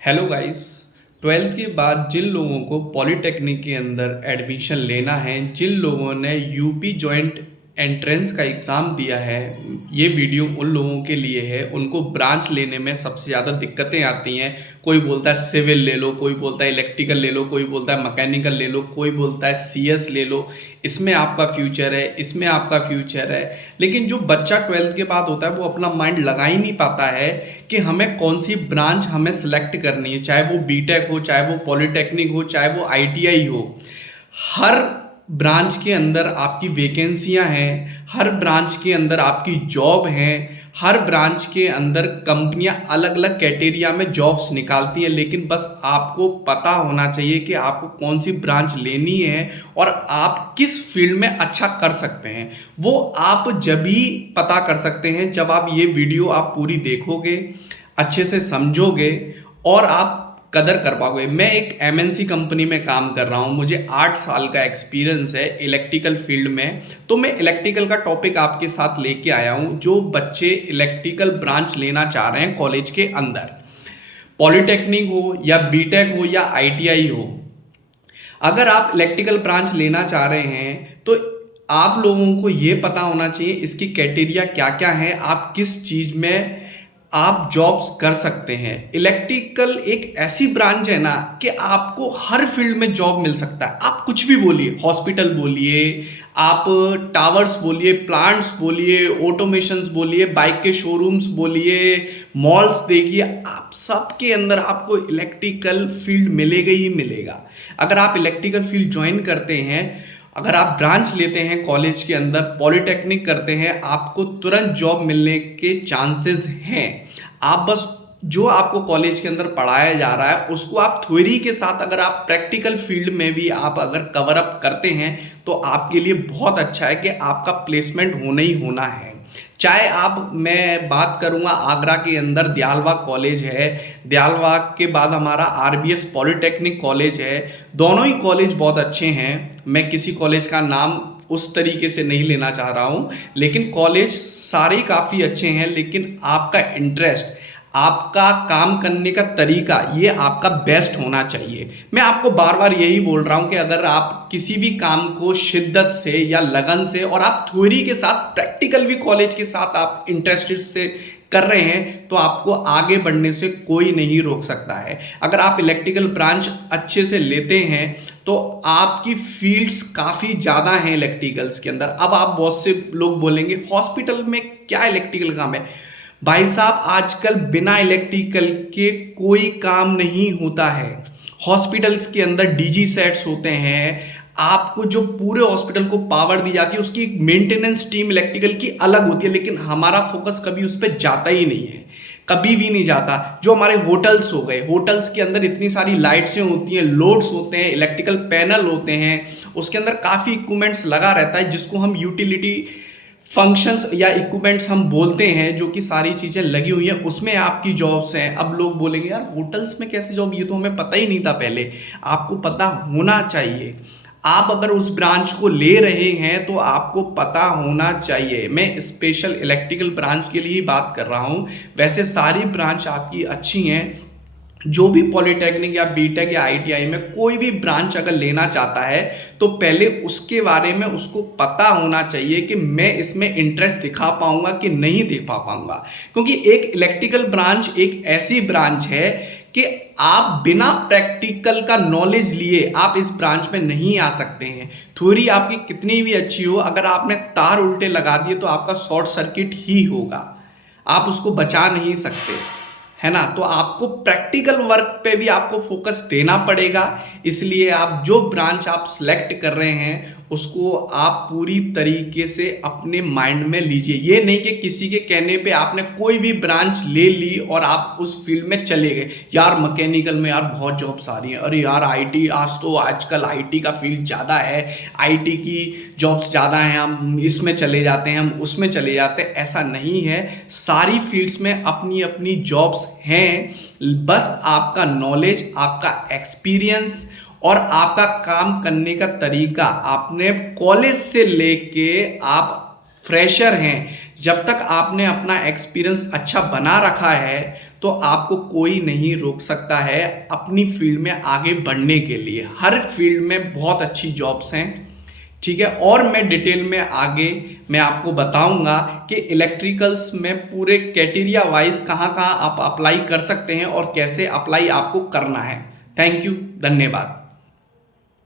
Hello guys. Twelfth के बाद जिन लोगों को पॉलिटेक्निक के अंदर एडमिशन लेना है, जिन लोगों ने यूपी जॉइंट एंट्रेंस का एग्ज़ाम दिया है, ये वीडियो उन लोगों के लिए है। उनको ब्रांच लेने में सबसे ज़्यादा दिक्कतें आती हैं। कोई बोलता है सिविल ले लो, कोई बोलता है इलेक्ट्रिकल ले लो, कोई बोलता है मैकेनिकल ले लो, कोई बोलता है सीएस ले लो, इसमें आपका फ्यूचर है, इसमें आपका फ्यूचर है। लेकिन जो बच्चा ट्वेल्थ के बाद होता है वो अपना माइंड लगा ही नहीं पाता है कि हमें कौन सी ब्रांच हमें सेलेक्ट करनी है, चाहे वो बीटेक हो, चाहे वो पॉलिटेक्निक हो, चाहे वो आईटीआई हो। हर ब्रांच के अंदर आपकी वैकेंसियां हैं, हर ब्रांच के अंदर आपकी जॉब है, हर ब्रांच के अंदर कंपनियां अलग अलग कैटेरिया में जॉब्स निकालती हैं। लेकिन बस आपको पता होना चाहिए कि आपको कौन सी ब्रांच लेनी है और आप किस फील्ड में अच्छा कर सकते हैं। वो आप जब ही पता कर सकते हैं जब आप ये वीडियो आप पूरी देखोगे, अच्छे से समझोगे और आप कदर कर पाओगे। मैं एक एमएनसी कंपनी में काम कर रहा हूँ, मुझे 8 साल का एक्सपीरियंस है इलेक्ट्रिकल फील्ड में। तो मैं इलेक्ट्रिकल का टॉपिक आपके साथ लेके आया हूँ। जो बच्चे इलेक्ट्रिकल ब्रांच लेना चाह रहे हैं कॉलेज के अंदर, पॉलिटेक्निक हो या बीटेक हो या आईटीआई हो, अगर आप इलेक्ट्रिकल ब्रांच लेना चाह रहे हैं तो आप लोगों को ये पता होना चाहिए इसकी क्राइटेरिया क्या क्या है, आप किस चीज़ में आप जॉब्स कर सकते हैं। इलेक्ट्रिकल एक ऐसी ब्रांच है ना कि आपको हर फील्ड में जॉब मिल सकता है। आप कुछ भी बोलिए, हॉस्पिटल बोलिए, आप टावर्स बोलिए, प्लांट्स बोलिए, ऑटोमेशंस बोलिए, बाइक के शोरूम्स बोलिए, मॉल्स देखिए, आप सब के अंदर आपको इलेक्ट्रिकल फील्ड मिलेगा ही मिलेगा। अगर आप इलेक्ट्रिकल फील्ड ज्वाइन करते हैं, अगर आप ब्रांच लेते हैं कॉलेज के अंदर, पॉलिटेक्निक करते हैं, आपको तुरंत जॉब मिलने के चांसेस हैं। आप बस जो आपको कॉलेज के अंदर पढ़ाया जा रहा है उसको आप थ्योरी के साथ, अगर आप प्रैक्टिकल फील्ड में भी आप अगर कवर अप करते हैं तो आपके लिए बहुत अच्छा है कि आपका प्लेसमेंट होना ही होना है। चाहे आप, मैं बात करूंगा आगरा के अंदर दयालबाग कॉलेज है, दयालबाग के बाद हमारा आरबीएस पॉलिटेक्निक कॉलेज है। दोनों ही कॉलेज बहुत अच्छे हैं। मैं किसी कॉलेज का नाम उस तरीके से नहीं लेना चाह रहा हूं, लेकिन कॉलेज सारे काफ़ी अच्छे हैं। लेकिन आपका इंटरेस्ट, आपका काम करने का तरीका, ये आपका बेस्ट होना चाहिए। मैं आपको बार बार यही बोल रहा हूं कि अगर आप किसी भी काम को शिद्दत से या लगन से, और आप थ्योरी के साथ प्रैक्टिकल भी कॉलेज के साथ आप इंटरेस्टेड से कर रहे हैं, तो आपको आगे बढ़ने से कोई नहीं रोक सकता है। अगर आप इलेक्ट्रिकल ब्रांच अच्छे से लेते हैं तो आपकी फील्ड्स काफ़ी ज़्यादा हैं इलेक्ट्रिकल्स के अंदर। अब आप बहुत से लोग बोलेंगे हॉस्पिटल में क्या इलेक्ट्रिकल काम है। भाई साहब, आजकल बिना इलेक्ट्रिकल के कोई काम नहीं होता है। हॉस्पिटल्स के अंदर डीजी सेट्स होते हैं, आपको जो पूरे हॉस्पिटल को पावर दी जाती है उसकी मेंटेनेंस टीम इलेक्ट्रिकल की अलग होती है। लेकिन हमारा फोकस कभी उस पर जाता ही नहीं है, कभी भी नहीं जाता। जो हमारे होटल्स हो गए, होटल्स के अंदर इतनी सारी लाइट्सें होती हैं, लोड्स होते हैं, इलेक्ट्रिकल पैनल होते हैं, उसके अंदर काफ़ी इक्विपमेंट्स लगा रहता है जिसको हम यूटिलिटी फंक्शंस या इक्विपमेंट्स हम बोलते हैं, जो कि सारी चीज़ें लगी हुई हैं, उसमें आपकी जॉब्स हैं। अब लोग बोलेंगे यार होटल्स में कैसे जॉब, ये तो हमें पता ही नहीं था पहले। आपको पता होना चाहिए। आप अगर उस ब्रांच को ले रहे हैं तो आपको पता होना चाहिए। मैं स्पेशल इलेक्ट्रिकल ब्रांच के लिए ही बात कर रहा हूँ, वैसे सारी ब्रांच आपकी अच्छी हैं। जो भी पॉलिटेक्निक या बीटेक या आईटीआई में कोई भी ब्रांच अगर लेना चाहता है तो पहले उसके बारे में उसको पता होना चाहिए कि मैं इसमें इंटरेस्ट दिखा पाऊंगा कि नहीं दिखा पाऊंगा। क्योंकि एक इलेक्ट्रिकल ब्रांच एक ऐसी ब्रांच है कि आप बिना प्रैक्टिकल का नॉलेज लिए आप इस ब्रांच में नहीं आ सकते हैं। थ्योरी आपकी कितनी भी अच्छी हो, अगर आपने तार उल्टे लगा दिए तो आपका शॉर्ट सर्किट ही होगा, आप उसको बचा नहीं सकते, है ना। तो आपको प्रैक्टिकल वर्क पे भी आपको फोकस देना पड़ेगा। इसलिए आप जो ब्रांच आप सिलेक्ट कर रहे हैं उसको आप पूरी तरीके से अपने माइंड में लीजिए। ये नहीं कि किसी के कहने पे आपने कोई भी ब्रांच ले ली और आप उस फील्ड में चले गए। यार मैकेनिकल में यार बहुत जॉब्स आ रही हैं, अरे यार आईटी, आज तो आजकल आईटी का फील्ड ज़्यादा है, आईटी की जॉब्स ज़्यादा हैं, हम इसमें चले जाते हैं, हम उसमें चले जाते हैं। ऐसा नहीं है, सारी फील्ड्स में अपनी अपनी जॉब्स हैं। बस आपका नॉलेज, आपका एक्सपीरियंस और आपका काम करने का तरीका आपने कॉलेज से लेके आप फ्रेशर हैं, जब तक आपने अपना एक्सपीरियंस अच्छा बना रखा है तो आपको कोई नहीं रोक सकता है अपनी फील्ड में आगे बढ़ने के लिए। हर फील्ड में बहुत अच्छी जॉब्स हैं, ठीक है। और मैं डिटेल में आगे मैं आपको बताऊंगा कि इलेक्ट्रिकल्स में पूरे कैटेरिया वाइज कहाँ कहाँ आप अप्लाई कर सकते हैं और कैसे अप्लाई आपको करना है। थैंक यू, धन्यवाद।